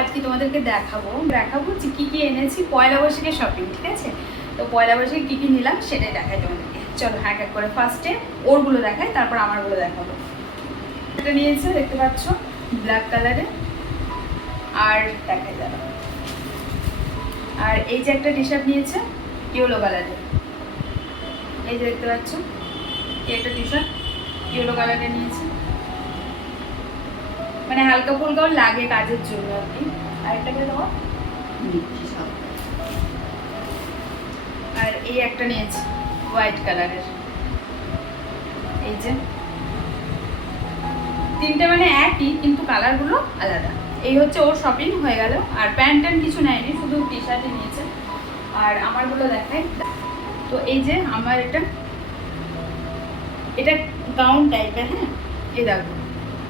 আজকে তোমাদেরকে দেখাবো যে কী কী এনেছি পয়লা বৈশাখের শপিং, ঠিক আছে? তো পয়লা বৈশাখে কী কী নিলাম সেটাই দেখাই তোমাদেরকে। চলো এক এক করে ফার্স্টে ওরগুলো দেখাই, তারপর আমারগুলো দেখাবো। এটা নিয়েছে দেখতে পাচ্ছ ব্ল্যাক কালারে, আর দেখাই দাঁড়া। আর এই যে একটা টি শার্ট নিয়েছে ইয়েলো কালারে, এই যে দেখতে পাচ্ছ এই একটা টি শার্ট ইয়েলো কালারে নিয়েছে, মানে হালকা ফুলকাও লাগে কাজের জন্য আর কি। আরেকটা করে দেবো। আর এই একটা নিয়েছি হোয়াইট কালারের, এই যে তিনটে মানে একই কিন্তু কালারগুলো আলাদা। এই হচ্ছে ওর শপিং হয়ে গেল। আর প্যান্ট ট্যান্ট কিছু নেয়নি, শুধু টি শার্টই নিয়েছে। আর আমারগুলো দেখাই। তো এই যে আমার এটা গাউন টাইপের, হ্যাঁ এই দেখো,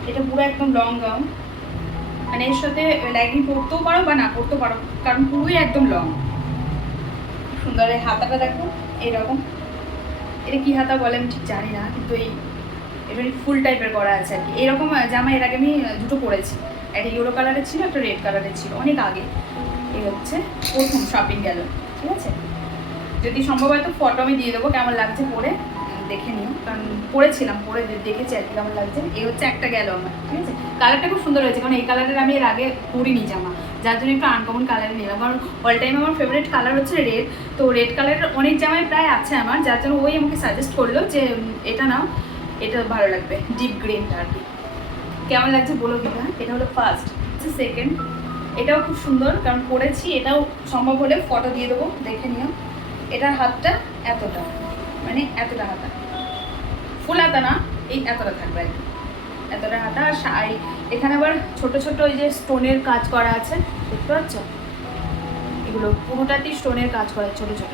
এটা পুরো একদম লং গাউন, মানে এর সাথে লেগিং পরতেও পারো বা না পরতেও পারো, কারণ পুরোই একদম লং। সুন্দর এই হাতাটা দেখো এইরকম, এটা কি হাতা বলে আমি ঠিক জানি না, কিন্তু এই এবার ফুল টাইপের করা আছে আর কি। এরকম জামা এর আগে আমি দুটো পরেছি, একটা ইয়েলো কালারের ছিল, একটা রেড কালারের ছিল, অনেক আগে। এই হচ্ছে প্রথম শপিং গেল, ঠিক আছে? যদি সম্ভব হয় তো ফটো আমি দিয়ে দেবো কেমন লাগছে পরে, দেখে নিও, কারণ পরেছিলাম, পরে দেখেছি আর কি কেমন লাগছে। এই হচ্ছে একটা গেল আমার, ঠিক আছে? কালারটা খুব সুন্দর হয়েছে, কারণ এই কালারের আমি এর আগে পরিনি জামা, যার জন্য একটু আনকমন কালারে নিলাম। কারণ অল টাইম আমার ফেভারিট কালার হচ্ছে রেড, তো রেড কালারের অনেক জামাই প্রায় আছে আমার, যার জন্য ওই আমাকে সাজেস্ট করলো যে এটা নাও, এটা ভালো লাগবে, ডিপ গ্রিনটা আর কি। কেমন লাগছে বলো কিন্তু। হ্যাঁ, এটা হলো ফার্স্ট। সেকেন্ড, এটাও খুব সুন্দর, কারণ পরেছি, এটাও সম্ভব হলে ফটো দিয়ে দেবো, দেখে নিও। এটার হাতটা এতটা, মানে এতটা হাতা, ফুল হাতা না, এই এতটা থাকবে আর কি, এতটা হাতা। আর এখানে আবার ছোট ছোট ওই যে স্টোনের কাজ করা আছে, দেখতে পাচ্ছ? এগুলো পুরোটাতেই স্টোনের কাজ করা, ছোট ছোট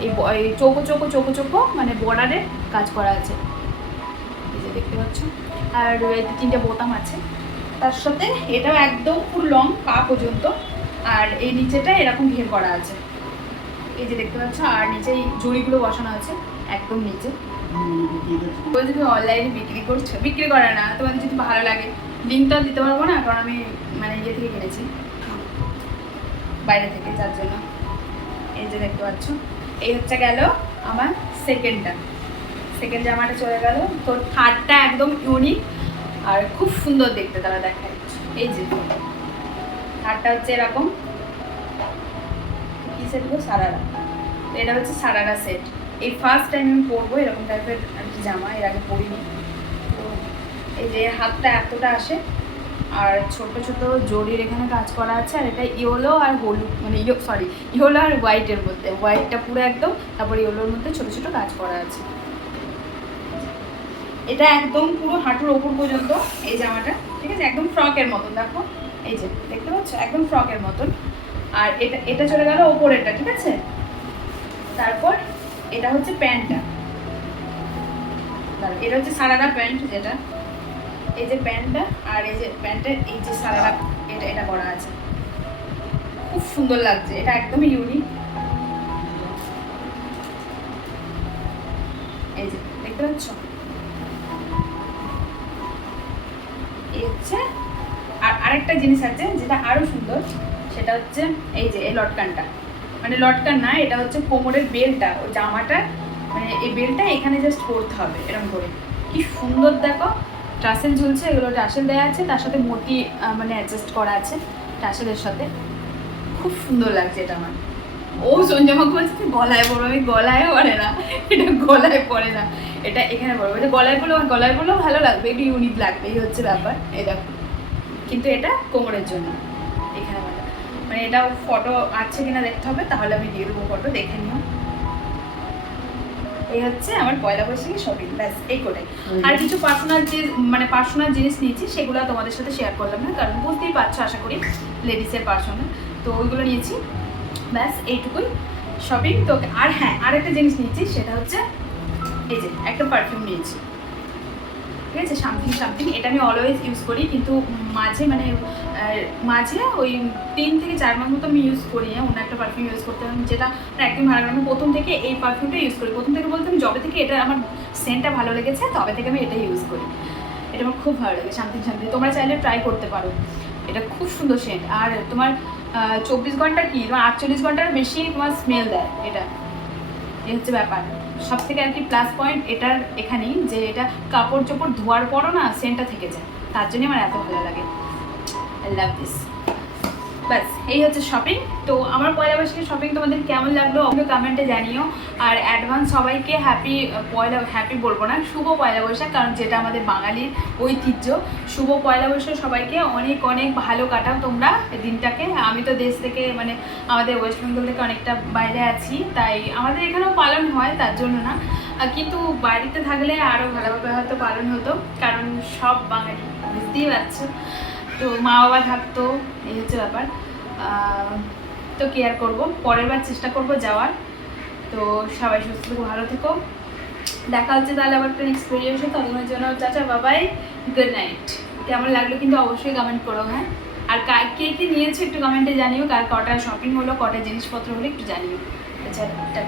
এই চৌকো চৌকো চৌকো চৌকো মানে বর্ডারে কাজ করা আছে, এই যে দেখতে পাচ্ছ। আর তিনটে বোতাম আছে তার সাথে, এটাও একদম পুরো লং পা পর্যন্ত। আর এই নিচেটা এরকম ঘের করা আছে, এই যে দেখতে পাচ্ছ। আর নিচে এই জড়িগুলো বসানো আছে একদম নিচে। বলছি তুমি অনলাইনে বিক্রি করছো? বিক্রি করে না, তোমাদের যদি ভালো লাগে লিঙ্কটা দিতে পারবো না, কারণ আমি মানে ইয়ে থেকে কিনেছি, বাইরে থেকে, যার জন্য। এই যে দেখতে পাচ্ছ, এই হচ্ছে গেল আমার সেকেন্ড জামাটা চলে গেল। তো থার্ডটা একদম ইউনিক আর খুব সুন্দর দেখতে, তারা দেখায়। এই যে থার্ডটা হচ্ছে এরকম, কি সেট গো? সারারা। এটা হচ্ছে সারারা সেট। এই ফার্স্ট টাইম আমি পরবো এরকম টাইপের আর কি জামা, এর আগে পরিনি। তো এই যে হাতটা এতটা আসে, আর ছোট ছোট জরির এখানে কাজ করা আছে। আর এটা ইয়েলো আর হলুদ, মানে ইয়েলো আর হোয়াইটের মধ্যে, হোয়াইটটা পুরো একদম, তারপর ইয়েলোর মধ্যে ছোট ছোট কাজ করা আছে। এটা একদম পুরো হাঁটুর ওপর পর্যন্ত এই জামাটা, ঠিক আছে? একদম ফ্রকের মতন, দেখো এই যে দেখতে পাচ্ছ, একদম ফ্রকের মতন। আর এটা চলে গেল ওপরেরটা, ঠিক আছে? তারপর এটা হচ্ছে প্যান্টটা, এটা হচ্ছে সারারা প্যান্ট, যেটা এই যে প্যান্টটা, আর এই যে প্যান্টের এই যে সারারা এটা করা আছে, খুব সুন্দর লাগছে। এটা একদমই ইউনিক, এই যে দেখতে পাচ্ছ। এই হচ্ছে। আর আরেকটা জিনিস আছে যেটা আরো সুন্দর, সেটা হচ্ছে এই যে এই লটকানটা, মানে লটকান না, এটা হচ্ছে কোমরের বেলটা, ওই জামাটা, মানে এই বেলটা এখানে জাস্ট করতে হবে এরকম করে। কি সুন্দর দেখো, টাসেল ঝুলছে, এগুলো টাসেল দেওয়া আছে, তার সাথে মোটি মানে অ্যাডজাস্ট করা আছে টাসেলের সাথে। খুব সুন্দর লাগছে এটা আমার। ও সঞ্জমা বলছে গলায় পড়বো, আমি গলায় পড়ে না, এটা গলায় পড়ে না, এটা এখানে পড়বো। এটা গলায় পড়লেও ভালো লাগবে, একটু ইউনিক লাগবে, এই হচ্ছে ব্যাপার। এই দেখো, কিন্তু এটা কোমরের জন্য এখানে মানে এটা ফটো আছে কিনা দেখতে হবে, তাহলে আমি দিয়ে দেবো ফটো, দেখে নিও। এই হচ্ছে আমার পয়লা বৈশাখী শপিং, ব্যাস এই কোটাই। আর কিছু পার্সোনাল জিনিস নিয়েছি, সেগুলো তোমাদের সাথে শেয়ার করলাম না, কারণ বুঝতেই পারছো আশা করি লেডিসের পার্সোনাল, তো ওইগুলো নিয়েছি, ব্যাস এইটুকুই শপিং। তো আর হ্যাঁ, আরেকটা জিনিস নিয়েছি, সেটা হচ্ছে এই যে একটা পারফিউম নিয়েছি, ঠিক আছে? সামথিং, এটা আমি অলওয়েজ ইউজ করি, কিন্তু মাঝে ওই 3 থেকে 4 মাস মতো আমি ইউজ করি অন্য একটা পারফিউম ইউজ করতাম, যেটা একদম ভালো। আমি প্রথম থেকে এই পারফিউমটা ইউজ করি, প্রথম থেকে বলতে আমি যবে থেকে এটা আমার সেন্টটা ভালো লেগেছে তবে থেকে আমি এটা ইউজ করি। এটা আমার খুব ভালো লাগে, শান্তি। তোমরা চাইলে ট্রাই করতে পারো। এটা খুব সুন্দর সেন্ট। আর তোমার 24 ঘন্টা কি তোমার 48 ঘন্টার বেশি তোমার স্মেল দেয় এটা, এই হচ্ছে ব্যাপার। সব থেকে আর কি প্লাস পয়েন্ট এটার এখানেই যে এটা কাপড় চোপড় ধোয়ার পরও না সেন্টটা থেকে যায়, তার জন্যই আমার এত ভালো লাগে। I love this. ব্যাস এই হচ্ছে শপিং। তো আমার পয়লা বৈশাখের শপিং তোমাদের কেমন লাগলো অবশ্যই কমেন্টে জানিও। আর অ্যাডভান্স সবাইকে হ্যাপি বলবো না, শুভ পয়লা বৈশাখ, কারণ যেটা আমাদের বাঙালির ঐতিহ্য। শুভ পয়লা বৈশাখ সবাইকে, অনেক অনেক ভালো কাটাও তোমরা দিনটাকে। আমি তো দেশ থেকে মানে আমাদের ওয়েস্ট বেঙ্গল থেকে অনেকটা বাইরে আছি, তাই আমাদের এখানেও পালন হয়, তার জন্য না, কিন্তু বাড়িতে থাকলে আরও ভালোভাবে হয়তো পালন হতো, কারণ সব বাঙালি, বুঝতেই পারছো। তো মা বাবা থাকতো, এই হচ্ছে ব্যাপার। তো কি আর করবো, পরের বার চেষ্টা করবো যাওয়ার। তো সবাই সুস্থ থেকো, ভালো থেকো, দেখা হচ্ছে তাহলে আবার একটা নেক্সট ভিডিওর সাথে। ততক্ষণের জন্য চাচা বাবাই, গুড নাইট। কেমন লাগলো কিন্তু অবশ্যই কমেন্ট করো, হ্যাঁ। আর কে কে নিয়েছো একটু কমেন্টে জানিও, কার কটা শপিং হলো, কটা জিনিসপত্র হলো একটু জানিও। আচ্ছা, টাটা।